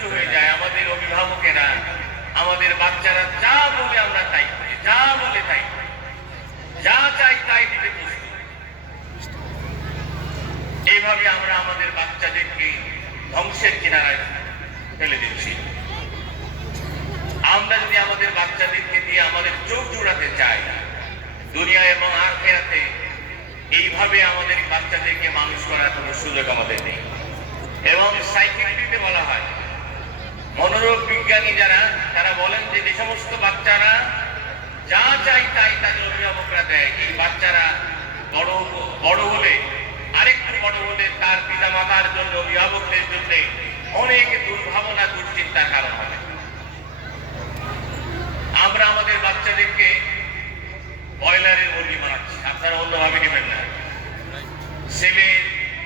আশ্চর্য হয়ে যায়, আমাদের অভিভাবকেরা, আমাদের বাচ্চারা যা বলে আমরা তাই করি, যা বলে তাই। যা চাই তাই দিতে এইভাবে আমরা আমাদের বাচ্চাদেরকে ধ্বংসের কিনারায় ফেলে দিচ্ছি। আমরা যদি আমাদের বাচ্চাদেরকে দিয়ে আমাদের চোখ জোড়াতে চাই, দুনিয়া এবং আখেরাতে এইভাবে আমাদের বাচ্চাদেরকে মানুষ করার কোনো সুযোগ আমাদের নেই। এবং সাইকেলটিতে বলা হয় তারা বলেন যে যে সমস্ত বাচ্চারা যা চাই তাই তাদের অভিভাবকরা দেয়। এই বাচ্চারা বড় বড় হলে, আরেকটু বড় হলে তার পিতা মাতার জন্য, অভিভাবকদের জন্য অনেক দুর্ভাবনা, দুশ্চিন্তার কারণ হবে। আমরা আমাদের বাচ্চাদেরকে বয়লারের মুরগি বানাচ্ছি। আপনারা অন্যভাবে নেবেন না। ছেলে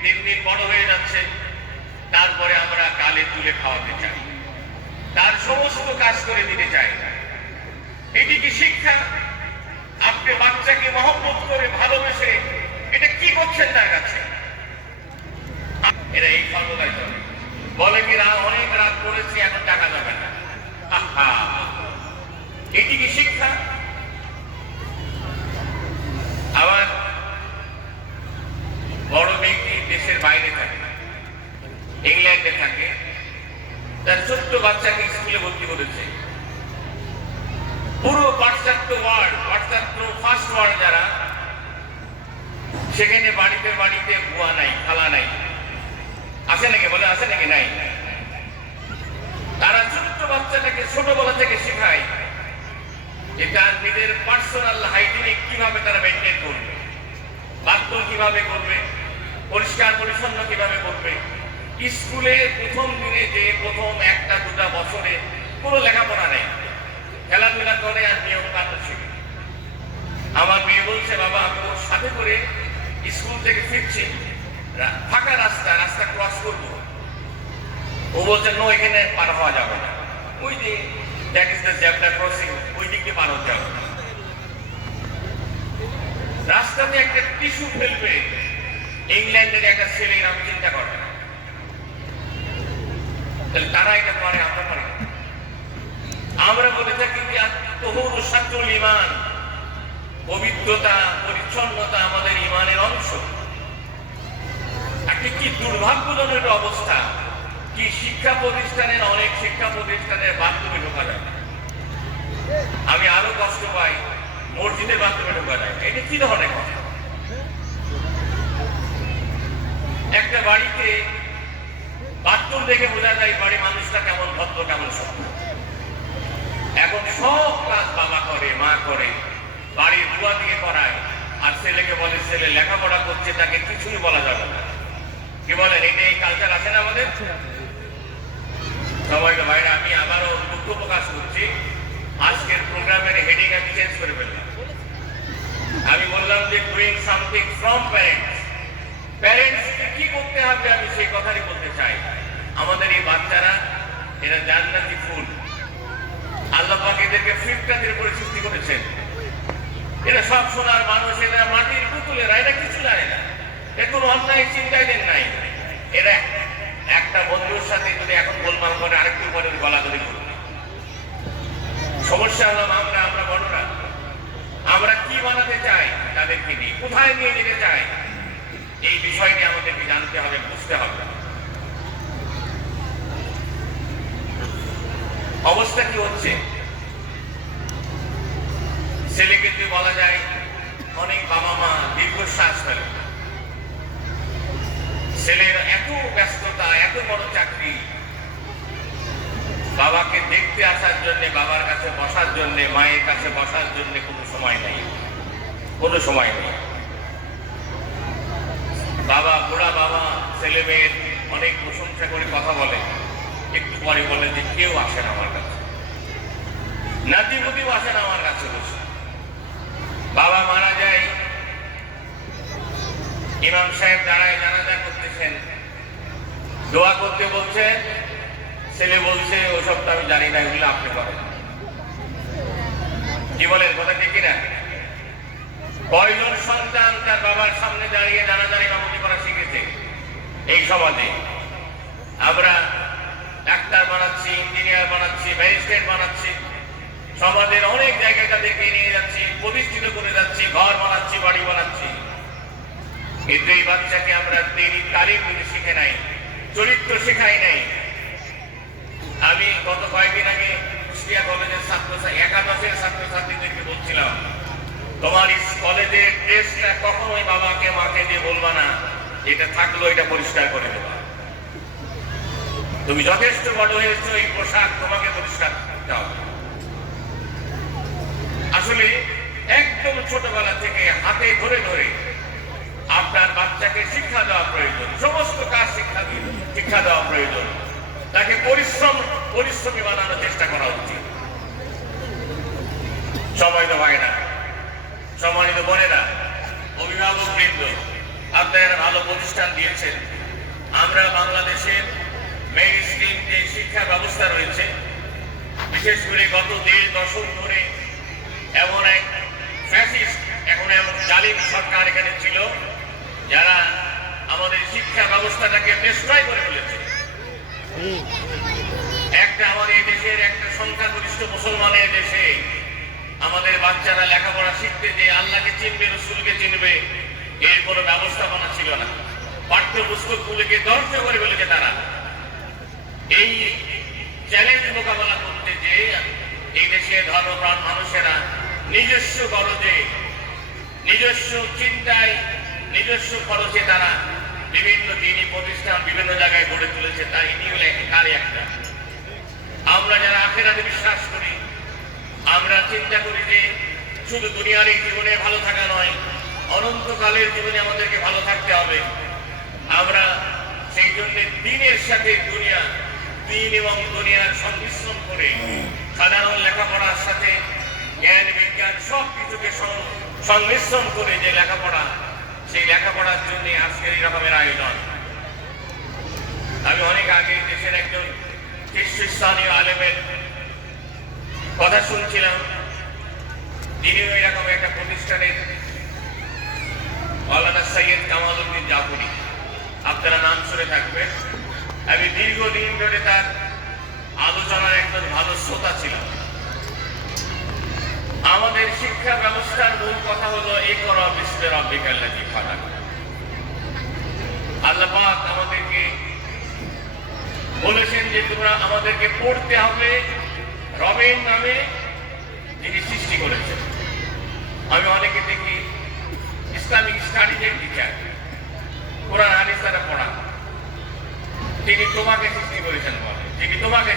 দিন দিন বড় হয়ে যাচ্ছে। তারপরে আমরা গালে তুলে খাওয়াতে চাই। তার সমস্ত কাজ করে দিতে চাই এটি কি শিক্ষা? আপনি বাচ্চাকে মহব্বত করে ভালোবেসে এটা কি করছেন তার কাছে? এরা এই করে বলে কি রা অনেক রাত করেছি এখন টাকা যাবে না আহা এটি কি শিক্ষা আবার বড় ব্যক্তি দেশের বাইরে থাকে ইংল্যান্ডে থাকে তার ছোট্ট বাচ্চাকে স্কুলে ভর্তি করেছে। পুরো পাশ্চাত্য ওয়ার্ড পাশ্চাত্য ফার্স্ট ওয়ার্ড যারা, সেখানে বাড়িতে বাড়িতে বুয়া নাই, খালা নাই। আছে নাকি? বলে আছে নাকি? নাই। তারা ছোট্ট বাচ্চাটাকে ছোটবেলা থেকে শেখায় যে তার নিজের পার্সোনাল হাইজিনিক কীভাবে তারা মেনটেন করবে বাথরুম কীভাবে করবে, পরিষ্কার পরিচ্ছন্ন কীভাবে করবে। স্কুলে প্রথম দিনে যে প্রথম একটা দুটা বছরে কোনো লেখাপড়া নেই। খেলাধুলা করে আর নিয়ম কানুন শিখে আমার মেয়ে বলছে, বাবা, আমি ওর সাথে করে স্কুল থেকে ফিরছি। ফাঁকা রাস্তা রাস্তা ক্রস করব। ও বলছে, নো, এখানে পার হওয়া যাবে না। ওই যে দ্যাট ইজ দ্য জ্যাপটা ক্রসিং ওই দিক পার হতে হবে। রাস্তাতে একটা টিস্যু ফেলবে ইংল্যান্ডের একটা ছেলে এরকম চিন্তা করে তাহলে তারা এটা করে, আমরা পারি আমরা বলে থাকি যে তহুর ইমান পবিত্রতা, পরিচ্ছন্নতা আমাদের ইমানের অংশ। একটি কি দুর্ভাগ্যজনক অবস্থা? কি শিক্ষা প্রতিষ্ঠানের, অনেক শিক্ষা প্রতিষ্ঠানের বাথরুমে ঢোকা যায়। আমি আরও কষ্ট পাই, মসজিদের বাথরুমে ঢোকা যায়। এটা কি ধরনের কথা? একটা বাড়িতে বাথরুম দেখে বোঝা যায় বাড়ির মানুষটা কেমন ভদ্র, কেমন সভ্য। এখন সব কাজ বাবা করে, মা করে, বাড়ির বুয়া দিয়ে করায় আর ছেলেকে বলে, ছেলে লেখাপড়া করছে, তাকে কিছুই বলা যাবে না। কি বলেন এটা এই কালচার আছে না আমাদের? সবাইকে ভাইরা, আমি আবারও দুঃখ প্রকাশ করছি। আজকের প্রোগ্রামের হেডিং আমি চেঞ্জ করে ফেললাম। আমি বললাম যে doing something from parents parents কি করতে হবে আমি সেই কথাই বলতে চাই। আমাদের এই বাচ্চারা, এরা জান্নাতি ফুল। আল্লাহ পাক এদেরকে উপরে সৃষ্টি করেছেন। এরা সব সোনার মানুষ, এরা মাটির এরা কিছু জানে না। অন্যায় চিন্তাই দেন নাই। এরা একটা বন্ধুর সাথে যদি এখন গোলমাল করে, আরেকটু পরে গলা ধরে করবে। সমস্যা হলাম আমরা আমরা বড়রা। আমরা কি বানাতে চাই তাদেরকে নিয়ে? কোথায় নিয়ে যেতে চাই? বিষয়টি আমাদেরকে জানতে হবে, বুঝতে হবে। অবস্থা কি হচ্ছে? ছেলেকে বলা যায় অনেক বাবা মা দীর্ঘশ্বাস ফেলে ছেলের এত ব্যস্ততা, এত বড় চাকরি। বাবাকে দেখতে আসার জন্য, বাবার কাছে বসার জন্য, মায়ের কাছে বসার জন্য কোনো সময় নেই। কোনো সময় নেই। বাবা, বুড়া বাবা, ছেলে মেয়ের অনেক প্রশংসা করে কথা বলে। একটু পরে বলে যে কেউ আসে না আমার কাছে। নাতিপতিও আসে না আমার কাছে বসে। বাবা মারা যায়। ইমাম সাহেব দাঁড়ায়, জানাজা করতেছেন। দোয়া করতে বলছেন ছেলে বলছে, ওসব তো আমি জানি না, এগুলো আপনি করেন। কি বলেন, কথা ঠিক কিনা? কয়জন সন্তান তার বাবার সামনে দাঁড়িয়ে জানাজার ইমামতি করা শিখেছে? এই সমাজে। আমরা ডাক্তার বানাচ্ছি, ইঞ্জিনিয়ার বানাচ্ছি, ম্যাজিস্ট্রেট বানাচ্ছি। সমাজের অনেক জায়গায় তাদেরকে নিয়ে যাচ্ছি, প্রতিষ্ঠিত করে যাচ্ছি, ঘর বানাচ্ছি, বাড়ি বানাচ্ছি। কিন্তু এই বাচ্চাকে আমরা দেরি তালিম দিতে শিখে নাই, চরিত্র শেখাই নাই। আমি গত কয়েকদিন আগে কুষ্টিয়া কলেজের ছাত্র একাদশের ছাত্রছাত্রীদেরকে বলছিলাম তোমার এই কলেজের ড্রেসটা কখনোই বাবাকে, মাকে দিয়ে বলবা না। এটা থাকল, এটা পরিষ্কার করে দেবা। তুমি যথেষ্ট বড় হয়েছো, এই পোশাক তোমাকে পরিষ্কার করতে হবে। আসলে একদম ছোটবেলা থেকে হাতে ধরে ধরে আপনার বাচ্চাকে শিক্ষা দেওয়া প্রয়োজন, সমস্ত কাজ শিক্ষা শিক্ষা দেওয়া প্রয়োজন। তাকে পরিশ্রম, পরিশ্রমী বানানোর চেষ্টা করা উচিত। সময় হয় না। সম্মানিত বোনেরা, অভিভাবক বৃন্দ, আপনারা ভালো প্রতিষ্ঠান দিয়েছেন। আমরা বাংলাদেশের মেইন স্ট্রিম যে শিক্ষা ব্যবস্থা রয়েছে, বিশেষ করে গত দেড় দশক ধরে এমন এক ফ্যাসিস্ট এখন এমন জালিম সরকার এখানে ছিল, যারা আমাদের শিক্ষা ব্যবস্থাটাকে ডিস্ট্রয় করে ফেলেছে। একটা আমাদের দেশের একটা সংখ্যাগরিষ্ঠ মুসলমানের দেশে আমাদের বাচ্চারা লেখাপড়া শিখতে যে আল্লাহকে চিনবে, রসুলকে চিনবে, এর কোনো ব্যবস্থাপনা ছিল না। পাঠ্যপুস্তকগুলিকে ধ্বংস করে ফেলেছে তারা। এই চ্যালেঞ্জ মোকাবেলা করতে যে এই দেশে ধর্মপ্রাণ মানুষেরা নিজস্ব গরজে নিজস্ব চিন্তায়, নিজস্ব খরচে তারা বিভিন্ন দিনই প্রতিষ্ঠান বিভিন্ন জায়গায় গড়ে তুলেছে। তাই ইনি হলে একটা। আমরা যারা আখেরাতে বিশ্বাস করি আমরা চিন্তা করি যে শুধু দুনিয়ার এই জীবনে ভালো থাকা নয়, অনন্তকালের জীবনে আমাদেরকে ভালো থাকতে হবে। আমরা সেই জন্য দিনের সাথে দুনিয়া, দিন এবং দুনিয়ার সংমিশ্রণ করে সাধারণ লেখাপড়ার সাথে জ্ঞান, বিজ্ঞান সব কিছুকে সংমিশ্রণ করে যে লেখাপড়া, সেই লেখাপড়ার জন্য আজকের এই রকমের আয়োজন। আমি অনেক আগে দেশের একজন শীর্ষস্থানীয় আলেমের কথা শুনছিলাম। তিনি এরকম একটা প্রতিষ্ঠানের মৌলানা সৈয়দ কামাল উদ্দিন জাফরি। আপনারা নাম শুনে থাকবেন। আমি দীর্ঘদিন ধরে তার আলোচনার একজন ভালো শ্রোতা ছিলাম। আমাদের শিক্ষা ব্যবস্থার মূল কথা হলো এই করা বিশ্বের অব্বিকাল্লাজি ফাটা আল্লাহ পাক আমাদেরকে বলেছেন যে তোমরা আমাদেরকে পড়তে হবে রবের নামে তিনি সৃষ্টি করেছেন। আমি অনেকে দেখি ইসলামিক স্টাডিজের টিচার কোরআন, হাদিস তারা পড়া। তিনি তোমাকে সৃষ্টি করেছেন বলে। তিনি তোমাকে